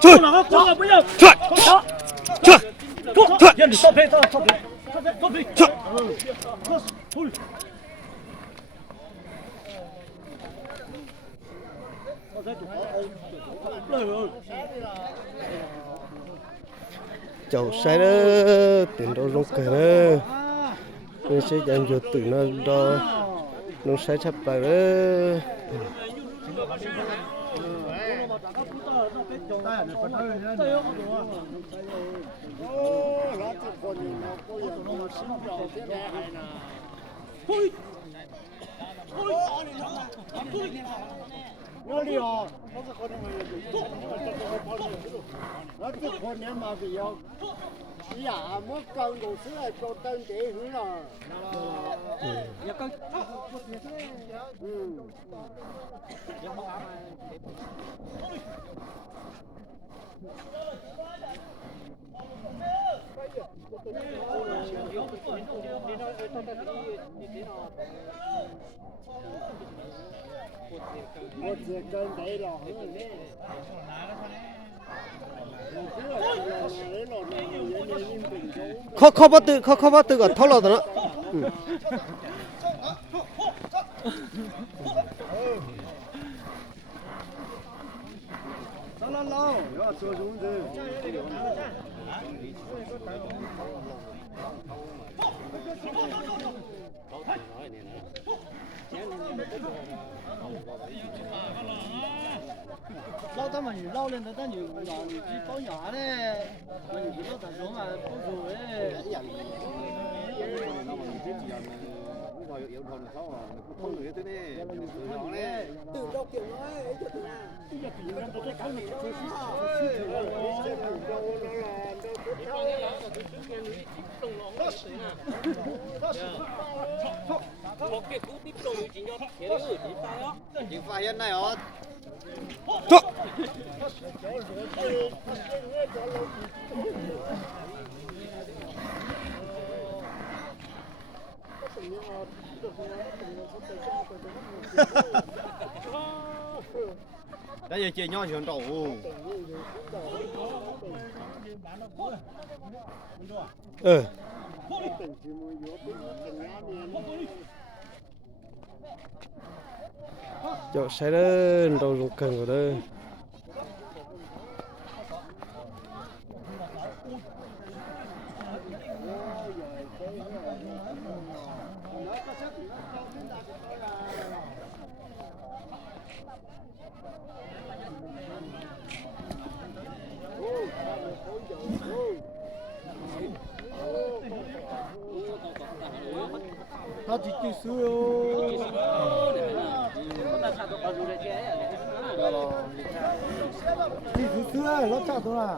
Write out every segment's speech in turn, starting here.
去，过不要，去，去，去，让你照片，照片，照片，去。cháu sai đó tiền đâu rong cả đó nên sẽ dành cho tụi nó đó nó sai sắp lại đó nó đi à nó sẽ nó chỉ con em mà bị yêu dạ muốn câu đồ sữa là cho tên để hứa là ya con, một giờ cơn đấy là khó bắt từ còn thâu lợn đó nó lâu nó chưa đúng rồi lâu ta mà lâu lên ta nhiều nhỏ thì chỉ có nhỏ đấy mà nhiều cái ta giống mà không rồi đấy từ đâu kiểu nói ấy cho tụi Thôi. Đây giờ chia nhau chuyển đầu. cháu sai đó đâu rong cần rồi đó nó chỉ từ xưa chỉ từ xưa nó chả thôi à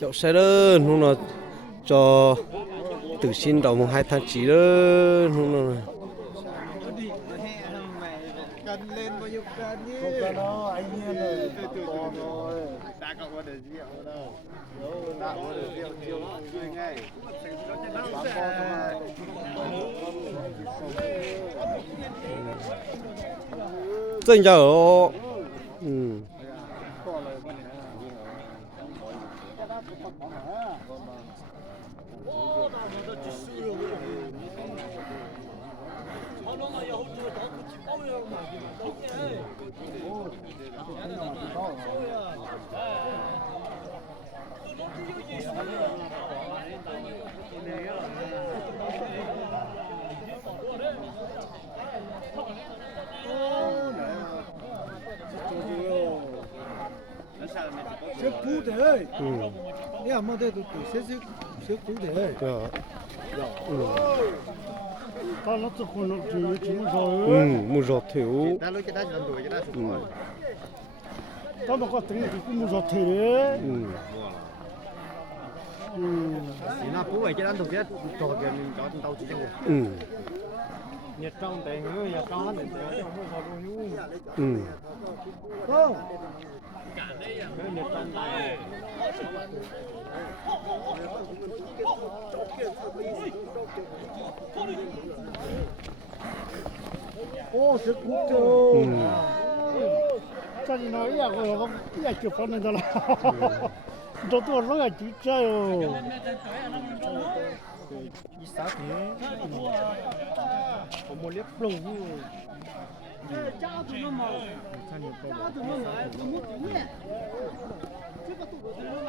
cháu sai đó nó là cho tự xin đầu mùng 2 tháng 9 đó nó cần lên bao nhiêu cân nhỉ không cần đâu anh nhiên rồi từ rồi đã có được rượu đâu đã có được rượu chiều nó chơi ngay真叫哦xếp cũ thế ơi nghe mà đây tụi xếp cũ thế ơi ta nó chỉ còn chỉ rồi mua giọt thiếu Ta lúc cái đó làm đuổi cái đó sụp rồi. ta nó có tiếng thì cũng mua giọt thế đấy Thì nó cú vậy cái đó thuộc cái trò kia mình cho tao chỉ cho nhiệt trong tay người nhiệt trong hết để không có bao nhiêu không cái nhiệt trong tay 오, 저 국도. 음. 자기 나이야, 그거 야, 저 보내달라. 너도 올라가 진짜요. 이 싸게 뭐 랩 플로우家怎么买？家怎么买？怎么不念？这个都不怎么买。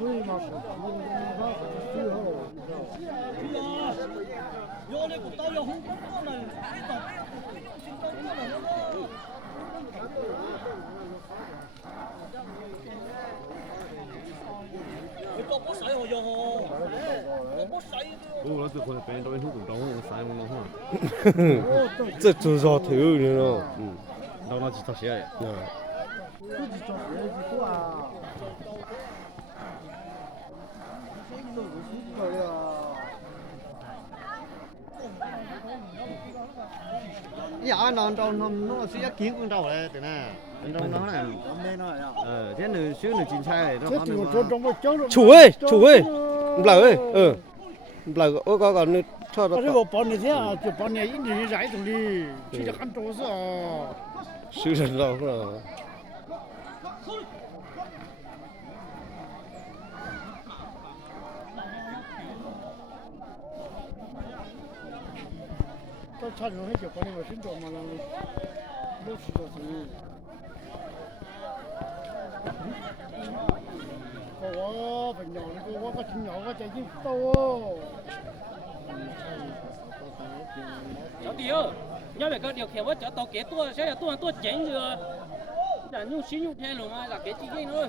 为嘛是？最后。要那个刀要红光了，多波水我用哦，多波水。我这可能别人都会很鼓动，我三我哈，这至少头人了，然后那几套鞋，呀，那是要几公道嘞，对呢，那呢，现在选的精彩嘞，这就这这么讲了。楚卫，不来喂，不来个，我刚刚那差这的，个半年前啊，就半年一年在头里，去的很多是啊。是人了是吧？到茶楼就把那个新着嘛，都吃着是。我朋友，我个亲友，我最近到哦。小弟哦，因为个điều khiển với chợ tàu kế tua sẽ là tua chén rồi, là nhung xí nhung theo luôn mà là kế chi cái nữa.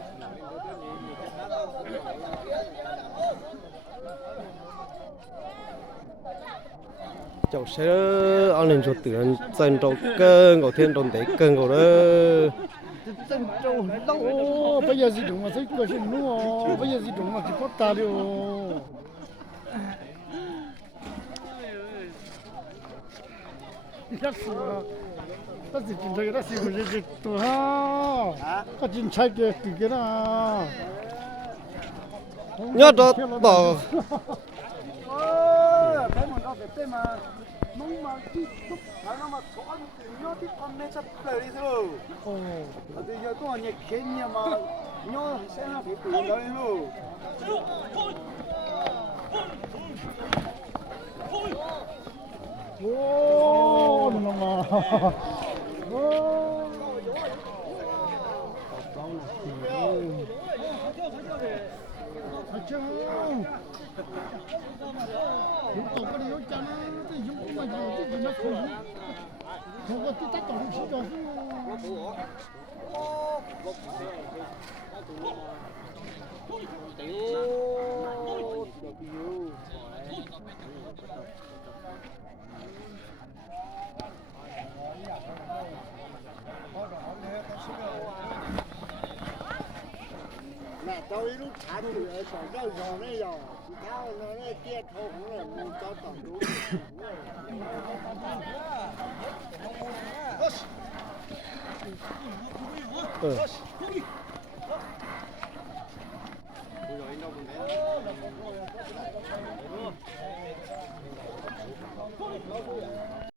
就谁了？俺们就突然郑州跟我天东得跟我了，郑州哦，不要是动物，这个是路哦，不要是动物，是不打的哦。那是啊，那是警察，那是不是多哈？那警察给给啦。你要找到。thấy mà nó phải tên mà mong mà đi lúc nó mà có ăn thì nó thích con nên sắp lời đi thôi. Thì giờ có nhiệt khí nhưng mà nó sẽ là phải tự lời luôn. Ô, nó mà. Chúng tôi có điều cho nó thì chúng cũng mà nhiều cái gì nó không có tí tắt tổng sĩ cho Nè, tôi lúc thả thì ở chỗ đó rồi đấy rồi. Chỉ tháo nó đấy kia thôi cũng là mua cho tổng đủ. Ừ.